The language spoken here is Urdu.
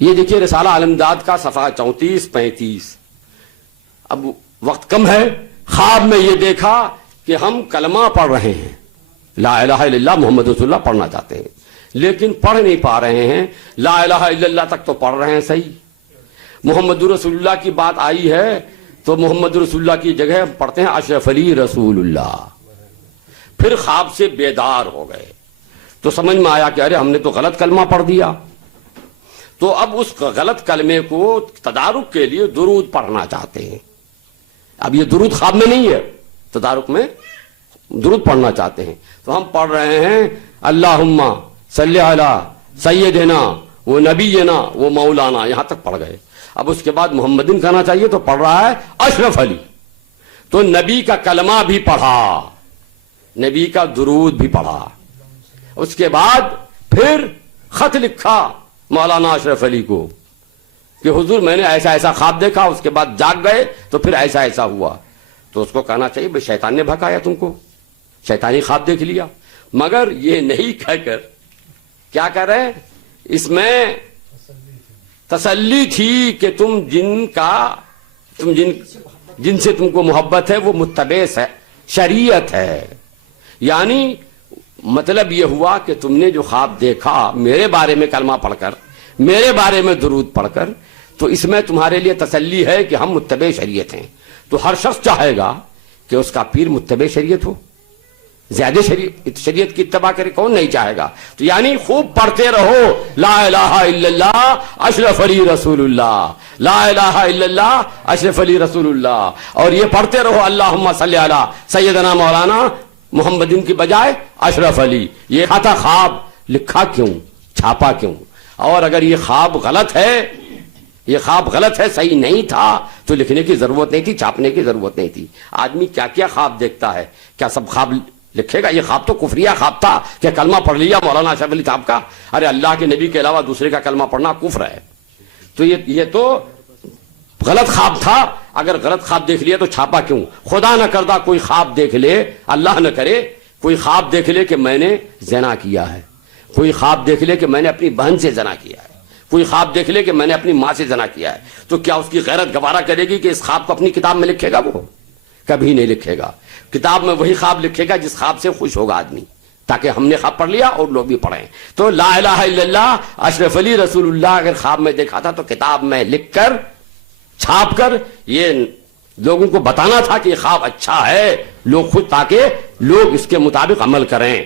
یہ دیکھیے رسالہ الامداد کا صفحہ 34-35. اب وقت کم ہے. خواب میں یہ دیکھا کہ ہم کلمہ پڑھ رہے ہیں, لا الہ الا اللہ محمد رسول اللہ پڑھنا چاہتے ہیں, لیکن پڑھ نہیں پا رہے ہیں. لا الہ الا اللہ تک تو پڑھ رہے ہیں صحیح, محمد رسول اللہ کی بات آئی ہے تو محمد رسول اللہ کی جگہ ہم پڑھتے ہیں اشرف علی رسول اللہ. پھر خواب سے بیدار ہو گئے تو سمجھ میں آیا کہ ارے ہم نے تو غلط کلمہ پڑھ دیا. تو اب اس غلط کلمے کو تدارک کے لیے درود پڑھنا چاہتے ہیں. اب یہ درود خواب میں نہیں ہے, تدارک میں درود پڑھنا چاہتے ہیں. تو ہم پڑھ رہے ہیں اللہم صلی علی سیدنا و نبینا و مولانا, یہاں تک پڑھ گئے. اب اس کے بعد محمدن کہنا چاہیے تو پڑھ رہا ہے اشرف علی. تو نبی کا کلمہ بھی پڑھا, نبی کا درود بھی پڑھا. اس کے بعد پھر خط لکھا مولانا اشرف علی کو کہ حضور میں نے ایسا ایسا خواب دیکھا. اس کے بعد جاگ گئے تو پھر ایسا ایسا ہوا. تو اس کو کہنا چاہیے بھئی شیطان نے بھکایا تم کو, شیطانی خواب دیکھ لیا. مگر یہ نہیں کہہ کر کیا کر رہے ہیں, اس میں تسلی تھی کہ جن سے تم کو محبت ہے وہ متبع شریعت ہے. یعنی مطلب یہ ہوا کہ تم نے جو خواب دیکھا میرے بارے میں کلمہ پڑھ کر, میرے بارے میں درود پڑھ کر, تو اس میں تمہارے لیے تسلی ہے کہ ہم متبع شریعت ہیں. تو ہر شخص چاہے گا کہ اس کا پیر متبع شریعت ہو, زیادہ شریعت کی اتباع کرے, کون نہیں چاہے گا. تو یعنی خوب پڑھتے رہو لا الہ الا اللہ اشرف علی رسول اللہ, لا الہ الا اللہ اشرف علی رسول اللہ. اور یہ پڑھتے رہو اللہم صلی علی سیدنا مولانا محمدن کی بجائے اشرف علی. یہ تھا خواب, لکھا کیوں, چھاپا کیوں؟ اور اگر یہ خواب غلط ہے, یہ خواب غلط ہے, صحیح نہیں تھا, تو لکھنے کی ضرورت نہیں تھی, چھاپنے کی ضرورت نہیں تھی. آدمی کیا کیا خواب دیکھتا ہے, کیا سب خواب لکھے گا؟ یہ خواب تو کفریہ خواب تھا کہ کلمہ پڑھ لیا مولانا اشرف علی صاحب کا. ارے اللہ کے نبی کے علاوہ دوسرے کا کلمہ پڑھنا کفر ہے. تو یہ تو غلط خواب تھا. اگر غلط خواب دیکھ لیا تو چھاپا کیوں؟ خدا نہ کردہ کوئی خواب دیکھ لے, اللہ نہ کرے کوئی خواب دیکھ لے کہ میں نے زنا کیا ہے, کوئی خواب دیکھ لے کہ میں نے اپنی بہن سے زنا کیا ہے, کوئی خواب دیکھ لے کہ میں نے اپنی ماں سے زنا کیا ہے. تو کیا اس کی غیرت گوارا کرے گی کہ اس خواب کو اپنی کتاب میں لکھے گا؟ وہ کبھی نہیں لکھے گا. کتاب میں وہی خواب لکھے گا جس خواب سے خوش ہوگا آدمی, تاکہ ہم نے خواب پڑھ لیا اور لوگ بھی پڑھیں. تو لا الہ الا اللہ اشرف علی رسول اللہ اگر خواب میں دیکھا تھا تو کتاب میں لکھ کر, چھاپ کر یہ لوگوں کو بتانا تھا کہ یہ خواب اچھا ہے, لوگ خود, تاکہ لوگ اس کے مطابق عمل کریں.